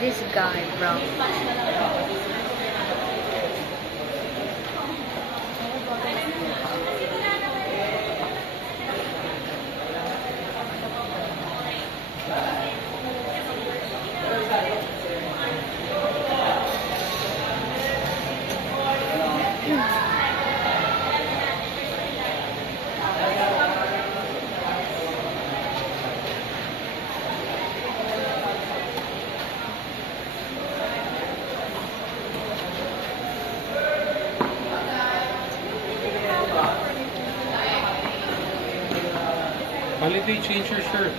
This guy, bro. Why did they change your shirt?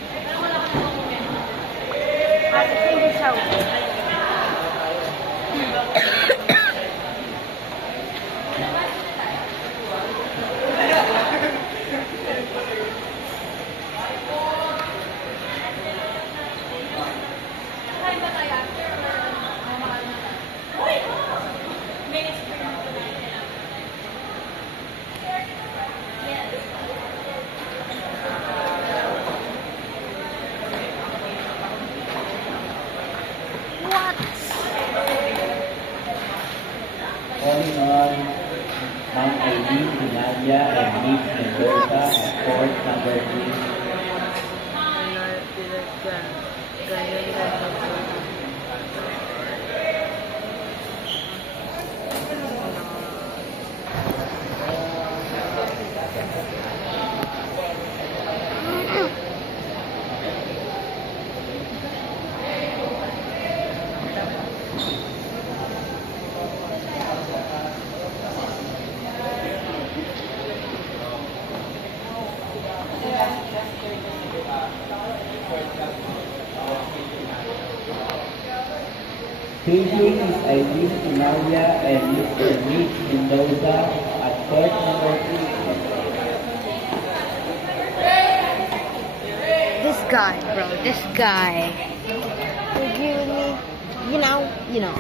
I have to clean this out. Calling on Mount Aileen, Pinaya, and Nick Mendoza at court number 3. Staging is Aileen Pinaya and Mr. Nick Mendoza at court number 3. This guy, bro. This guy. You know.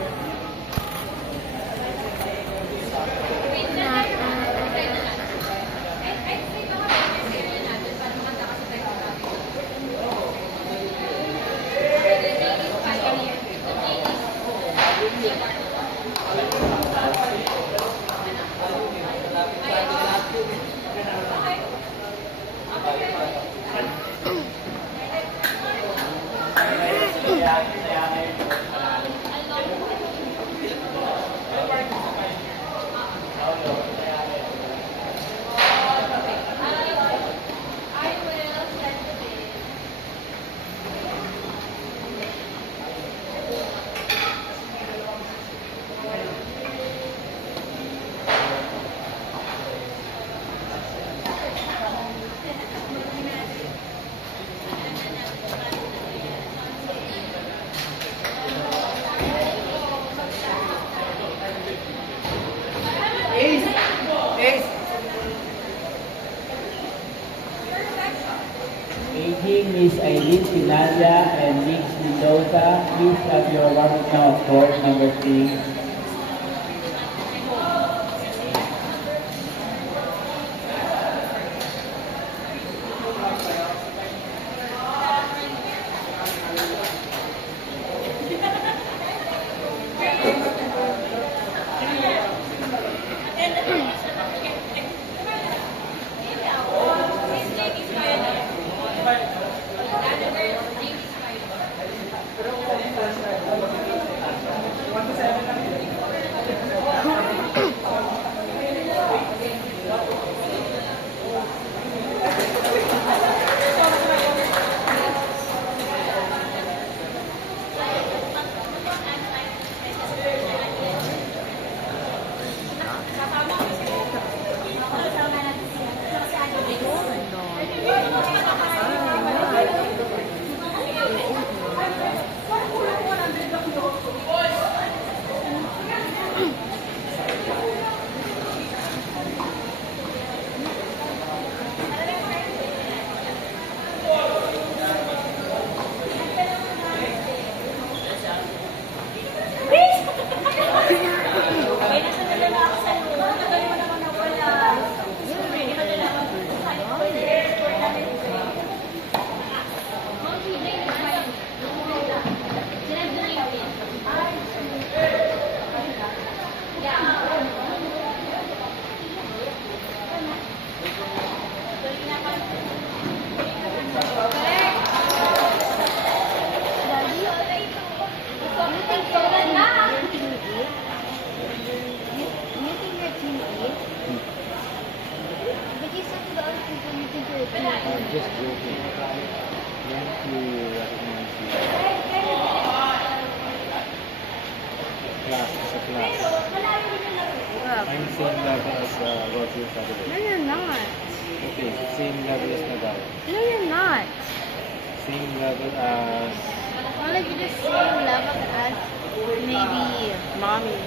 Staging Miss Aileen Pinaya and Nick Mendoza, please have your warrant now at court number 3. Pero 1 to 7 Class, it's a class. Well, I'm same level as Roger no, Federer. you're not. Okay, same level as Nadal. No, you're not. Same level as... Not like you're the same level as maybe mommy.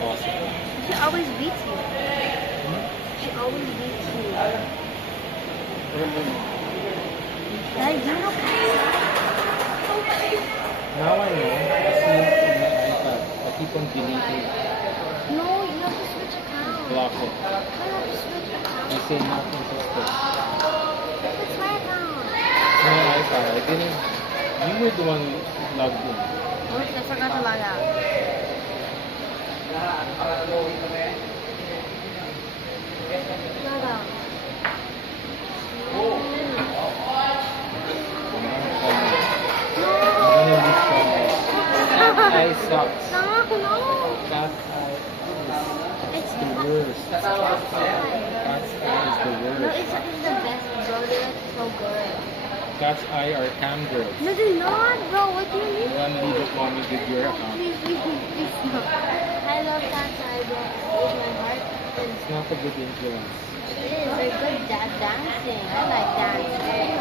Possible. She always beats you. She always beats you. Dad, you know. Now I know. I see it in my iPad. I keep on deleting. No, you have to switch account. Block it. You have to switch account. I say not interested. It's my account. My iPad. I didn't. You were the one who logged in. Wait, I forgot to log out. Log out. I'm gonna lose Cat Eye sucks. No. Cat Eye It's is the worst. Cat's eye. Cat's Eye is the No, worst. it's the best, bro. They're so good. Cat's Eye are cam girls. No, they're not, bro. What do you mean? You want to leave it mommy with your account. Please, no. I love Cat's eye, bro. With my heart. And It's not a good influence. it is. They're good dancing. I like dancing. I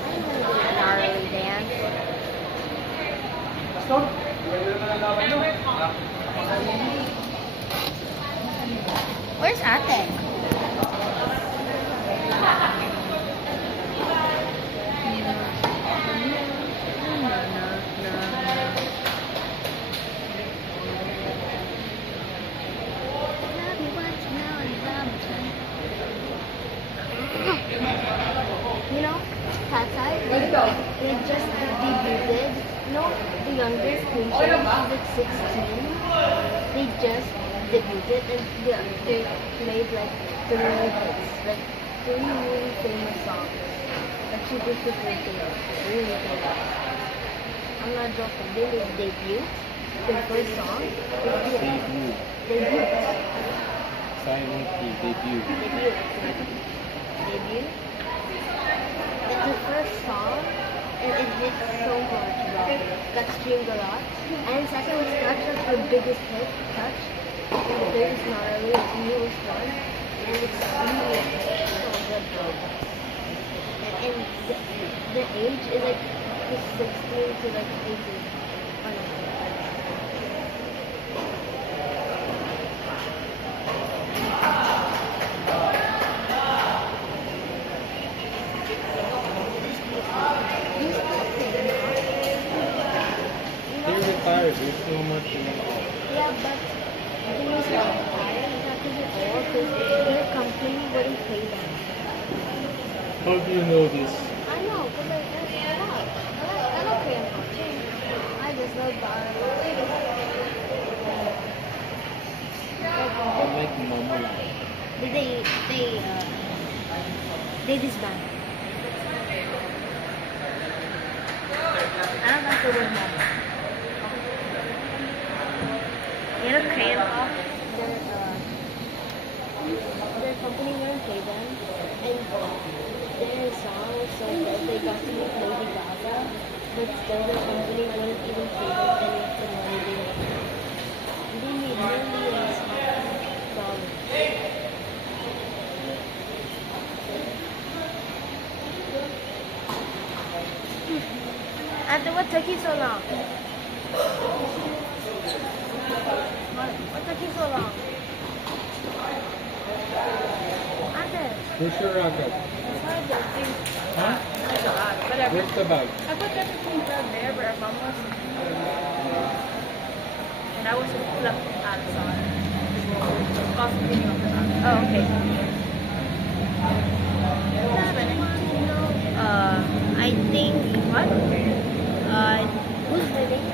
want to do a gnarly dance. Where's Ate? You know, Cat's Eye, they just debuted. You know, the youngest Queen Show, she's like 16. They just debuted and they played like 3 hits, like 3 really famous songs. Like super famous, really famous. I'm not joking. They made debut. Their first song is Debut. Debut. Silently debut. Debut. It's the first song, and it did so much, bro. Got streamed a lot. And second was Touch, that's the biggest hit, Touch. And the third is Gnarly, it's the newest one. And it's really so good, bro. And the age is like 16 to like 18. Or no. They're retired. There's no more to make. Yeah, but the thing is not tired, it's not because they're old, because their company wouldn't pay them. How do you know this? I know, because I don't pay them nothing. I just love Barbara. I like Mama. They disband. I don't like the word mama. You know, Crayon Pop, their company wouldn't pay them, and their song was so good, they got to meet Lady Gaga, but still their company wouldn't even pay them any of the money they made. They made millions of dollars. Ate, what took you so long? What took you so long? Ate, Where's your racket? that's why I did think. Huh? That's a lot. Whatever. Where's the bag? I put everything down there where mom was. And I was left outside. Oh, okay. Who's winning? I think what? Who's winning?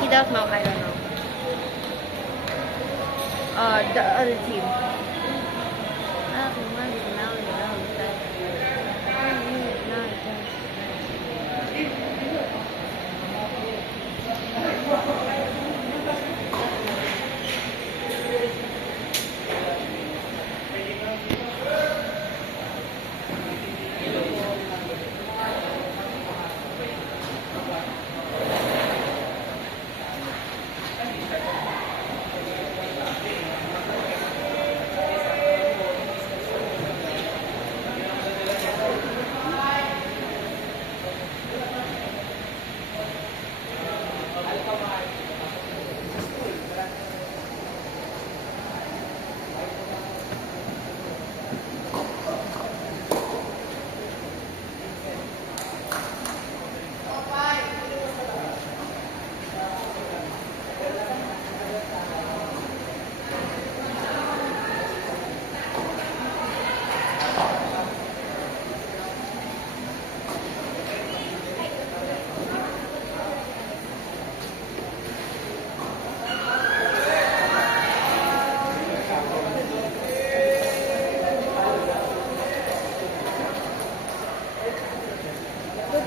He does know. I don't know. The other team.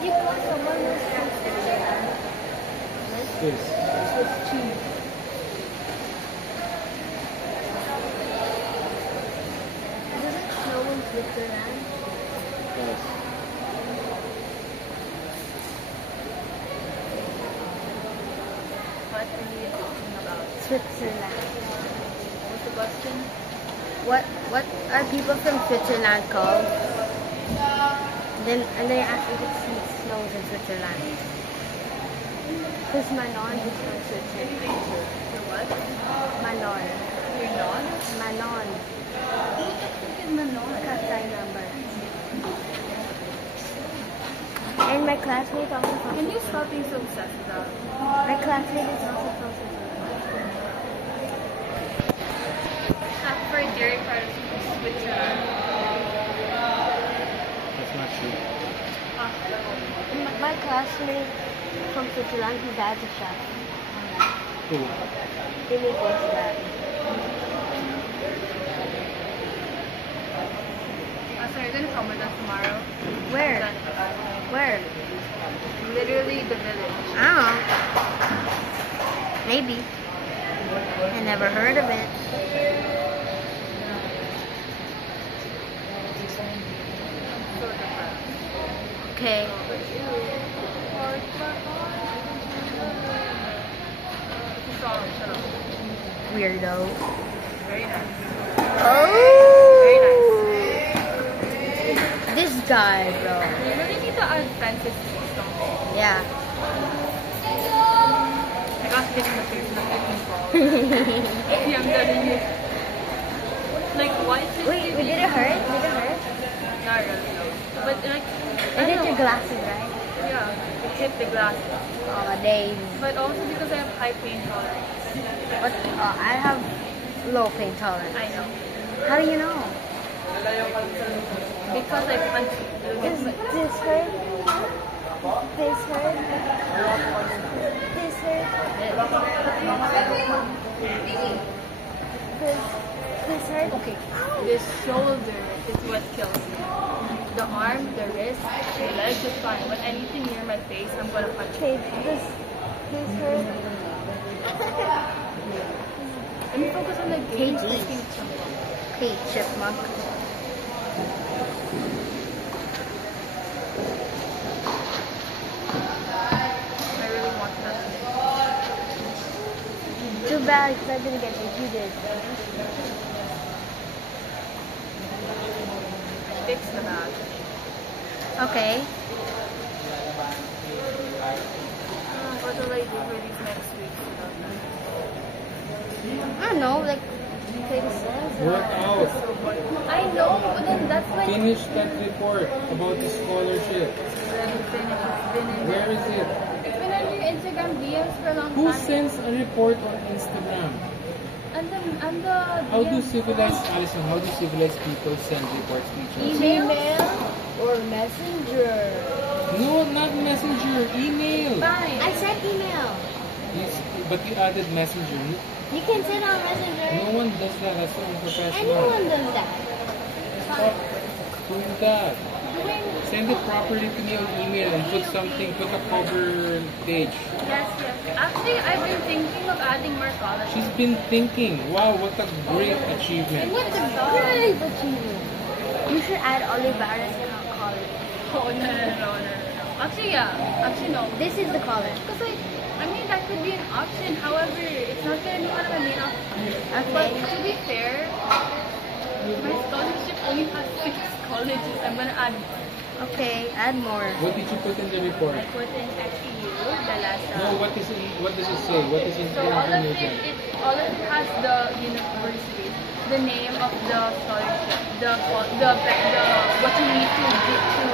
you call someone who's from Switzerland? Like Swiss. Swiss cheese. Does it snow in Switzerland? Yes. What are you talking about? Switzerland. What's the question? What are people from Switzerland called? And they ask if it snows in Switzerland. Because Manon is from Switzerland. Your what? Manon. Your non? Manon. Who the frick is Manon? Kasai number. And my classmate also from Can you stop being so obsessed with that? My classmate is also from Switzerland. Half for a dairy part of Switzerland. That's not true. My classmate from Switzerland, his dad's a chef. Who? Billy Boy's dad. So you're gonna come with us tomorrow? Where? Where? Literally the village. I don't know. Maybe. I never heard of it. So different. Okay. It's a song, shut up. Weirdo. Very nice. Oh! This guy, bro. You really need to add fences to this song. Yeah. I got hit in the face with a freaking ball. Yeah, I'm telling you. Like, why is it? Wait, did it hurt? Did it hurt? Not really, no. But like, It I hit don't your know. glasses, right? Yeah, it hit the glass. Oh, days. But also because I have high pain tolerance. What? I have low pain tolerance. I know. How do you know? Because I punch you. This hurt? This hurt? This hurt? This hurt? Okay, the shoulder is what kills me. The arm, the wrist, the legs is fine. But anything near my face, I'm gonna punch you. Okay, this hurt. Let me focus on the game. Hey, Freaking chipmunk. Hey, chipmunk. I really want that. Too bad because I didn't get what you did. Fix the bag. Okay. What will I do for these next weeks? I don't know, like play the Sims. Work out. I know, but then that's like Finish that report about the scholarship. already finished. It's been in Where is it? It's been on your Instagram DMs for a long Who time. sends a report on Instagram? And the How do DMs. civilized, Alison, how do civilized people send reports to each other? Email or messenger. No, not messenger, email. Fine. I said email. Yes, but you added messenger. You can send on messenger. No one does that. That's so unprofessional. Anyone does that. Stop doing that. Send it properly to me on email and put something, put a cover page. Yes, yes. Actually, I've been thinking of adding more colors. She's been thinking, wow, what a great And achievement. what a great achievement. You should add Olivares college. Oh, no. Actually, yeah. Actually, no. This is the college. Because, like, I mean, that could be an option. However, it's not going to be one of my main options. But Okay. to be fair, my scholarship only has 6 colleges. I'm going to add more. Okay, add more. What did you put in the report? I put in FEU, the last No, what does it say? What is in So the all of information? all of it has the university, the name of the scholarship, the what you need to do to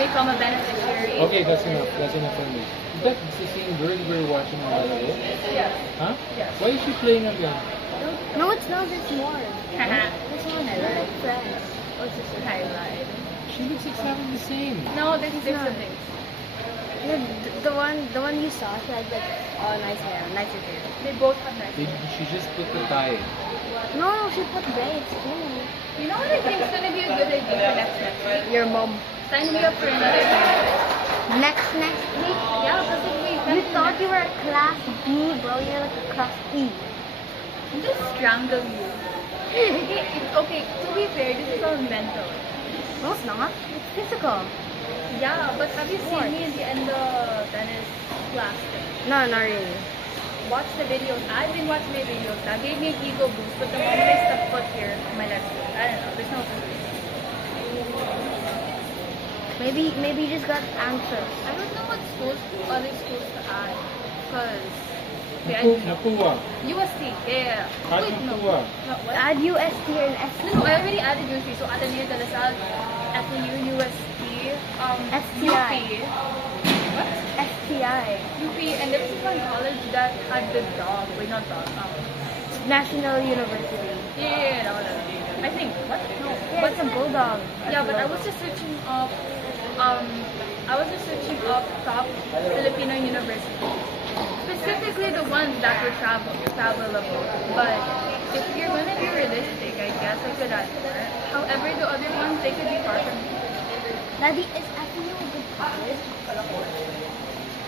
become a beneficiary. Okay, that's enough. That's enough for me. Is that the same girl we're watching on the video? Yes. Huh? Yes. Why is she playing again? No, it's not. It's more. Haha. This one I like. Friends. What's this highlight? She looks exactly the same. No, there's not. different. The one you saw, she had like nice hair, nicer hair. They both have nice. She just put the tie. No, she put braids too. You know what I think is gonna be a good idea for next week? Your mom. Sign me up for another Next week? Yeah, because if we You thought you were a class B, bro. You're like a class E. I'm just strangle you. Okay, to be fair, this is all mental. No, it's not. It's physical. Yeah, but have you seen me in the tennis class thing? No, not really. Watch the videos. I've been watching my videos. That gave me an ego boost, but the moment I step foot here, my legs go. I don't know. There's no reason. Maybe you just got anxious. I don't know what other schools to add. Because... Napua. UST, yeah. Add Wait, no. Napua. No, what? Add UST and ST. No, I already added UST. So Ateneo de La Salle, FAU, UST, STI. UP. What? STI. UP, and there was one college that had the dog. Wait, not dog. National University. Yeah, no. I think, what? No. Yeah, it's a bulldog. Yeah, but I was just searching up, top Filipino universities. Specifically the ones that were travelable. But if you're gonna be realistic, I guess I could add more. However, the other ones, they could be far from me. Daddy, is FAU a good college?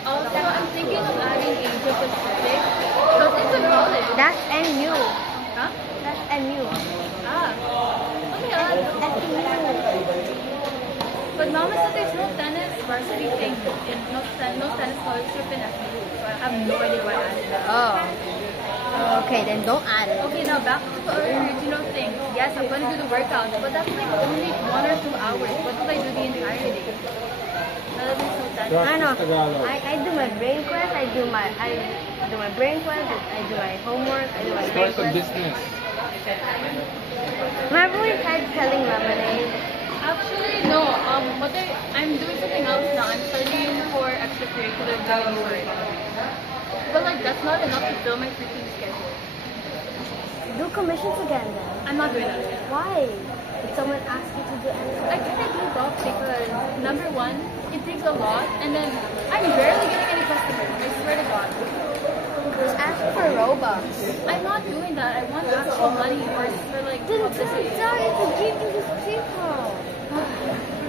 Also, I'm thinking of adding Asia Pacific because it's a college. That's NU. Huh? That's NU. Ah. Oh my god. But Mama said there's no tennis varsity thing in no tennis scholarship in FAU, so I have no idea why I added that. Oh. Okay, then don't add it. Okay, now back to our original thing. Yes, I'm gonna do the workout, but that's like only 1 or 2 hours. What will I do the entire day? That'll be so sad. I know. Tagalog. I do my brain quest. I do my brain quest. I do my homework. I do my brain Start a quest. business. Remember we tried selling lemonade? Actually, no. I'm doing something else now. I'm studying for extracurricular going for it. But like, that's not enough to fill my freaking schedule. Do commissions again then. I'm not doing that again. Why? Did someone ask you to do anything? I kind of gave up because number one, it takes a lot, and then I'm barely getting any customers. I swear to God. Just ask for Robux. I'm not doing that. I want actual money or for like publicity. Tell you to give you this people.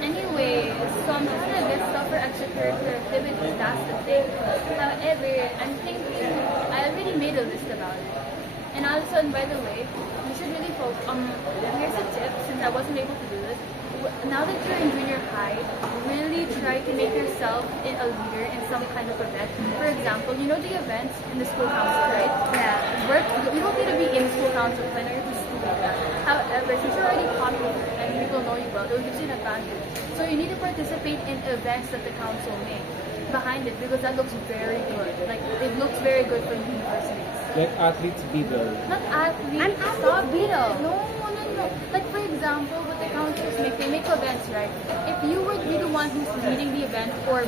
Anyway, so I'm trying to get stuff for extracurricular activities. That's the thing. However, I'm thinking I already made a list about it. And also, and by the way, you should really focus. Here's a tip since I wasn't able to do this. Now that you're in junior high, really try to make yourself a leader in some kind of event. For example, you know the events in the school council, right? Yeah. You don't need to be in school council when you're just doing that. However, since you're already popular and people know you well, it will give you an advantage. So you need to participate in events that the council makes behind it because that looks very good. Like, it looks very good for universities. Let athletes be there. Not athletes. I'm Stop Beetle. No. Like, for example, what the councils make, they make events, right? If you would be the one who's leading the event or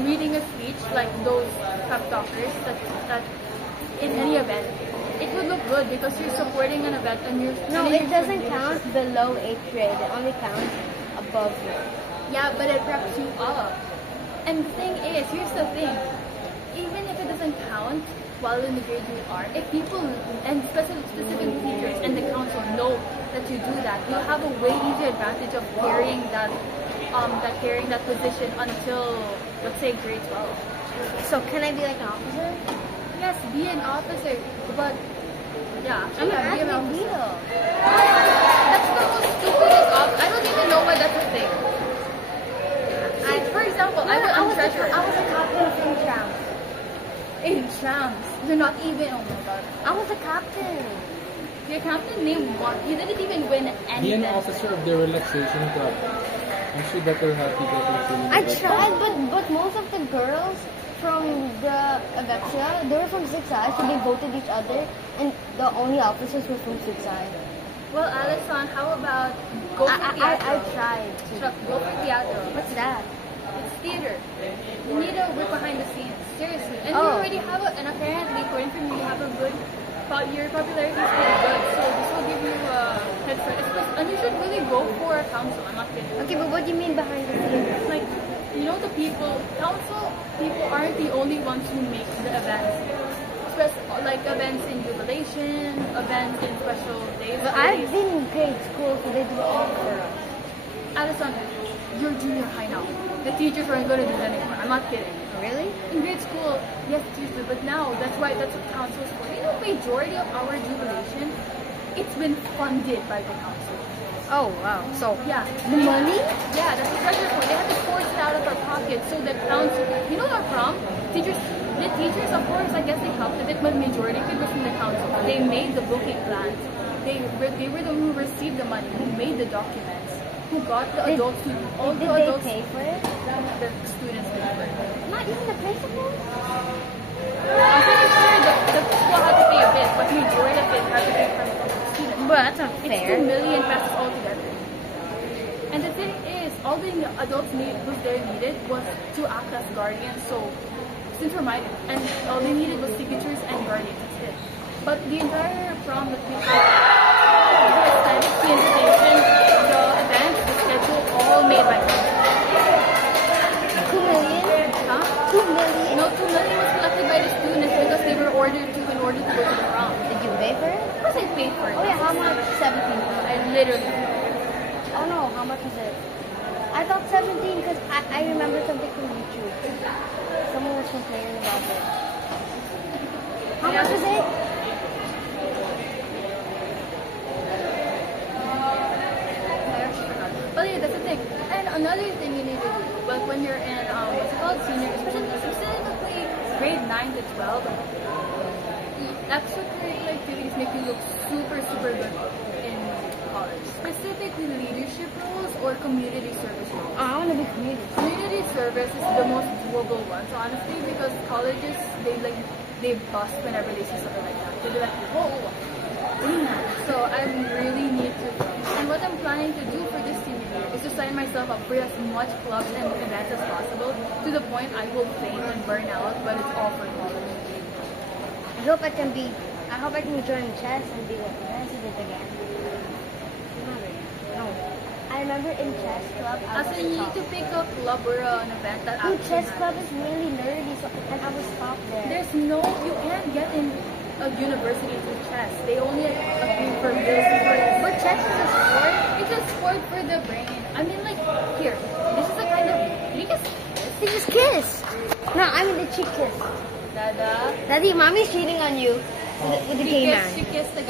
reading a speech, like those pep talkers that in any event, it would look good because you're supporting an event and you're... No, and it you're doesn't contributing. count below 8th grade. It only counts above grade. Yeah, but it preps you up. And the thing is, here's the thing. Even if it doesn't count while in the grade you are, if people, and specific teachers and the council know that you do that, you'll have a way easier advantage of carrying that position until, let's say, grade 12. So can I be like an officer? Yes, be an officer, but yeah, I'm be an an officer. Beetle. That's the most stupidest I don't even know why that's a thing. For example, I'm treasurer. I was a captain from Trams. In Shams. You're not even, oh my god. I was a captain. Your captain named what? You didn't even win Be anything. an officer of the relaxation club. I'm sure that will help you get into I tried, but most of the girls from the Avexia, they were from 6I, so they voted each other, and the only officers were from 6I. Well, Alison, how about go for I theater? tried to. Shut up, go for theater. What's that? It's theater. You need to work behind the scenes. Seriously. And you Oh. already have and apparently, according to me, you have a good, your popularity is pretty good. So this will give you a head start. And you should really go for a council. I'm not kidding. Okay, but what do you mean behind the scenes? Like, you know, the council people aren't the only ones who make the events. Like events in jubilation, events in special days. But I've been in grade school, so they do all for us. Alison, you're junior high now. The teachers aren't going to do that anymore. I'm not kidding. Really? In grade school, yes, teachers do, but now that's what council is for. You know, majority of our jubilation, it's been funded by the council. Oh, wow. So, Yeah. the money? Yeah, that's the treasure for. They have to force it out of our pockets so that counts. You know our prom? The teachers, of course, I guess they helped a bit, but majority of it was from the council. They made the booking plans. They were the one who received the money, who made the documents, who got the adults to all Did the they adults. pay for it? The students paid for it. Not even the principal? I'm pretty sure the school had to pay a bit, but majority of it had to pay from the students. But that's not It's fair. 2 million pesos altogether. And the thing is, all the adults who's there needed was to act as guardians. So, since we're minor, and all they needed was signatures and guardians. That's it. But the entire prom, the aesthetics, the invitation, the events, the schedule, all made by them. 2 million? Huh? 2 million? No, 2 million was collected by the students because they were ordered to in order to go to the prom. Did you pay for it? Of course, I paid for it. Oh yeah, how much? 17. I literally. Oh no, how much is it? I thought 17 because I remember something from YouTube. Someone was complaining about it. How much is it? But yeah, that's the thing. And another thing you need to do, like when you're in what's it called, senior, specifically grade 9 to 12, extracurricular activities make you look super, super good in college. Specifically leadership roles or community service roles. Oh, I want to be community. Community service is the most doable one, so honestly, because colleges, they bust whenever they see something like that. They'll be like, whoa. So I really need to, and what I'm planning to do for this senior year is to sign myself up for as much clubs and events as possible to the point I will faint and burn out, but it's all for college. I hope I can join chess and be the president again. No. I remember in chess club, I Also, was you need top. to pick a club or an event that Dude, actually chess matters. club is really nerdy, and I was top there. There's no, you can't get in a university through chess. They only approve for real sports. But chess is a sport. It's a sport for the brain. I mean, like, here, this is a kind of, you can They just kissed. No, I mean the cheek kiss. Dada. Daddy, mommy's cheating on you with the gay man. She kissed the guy.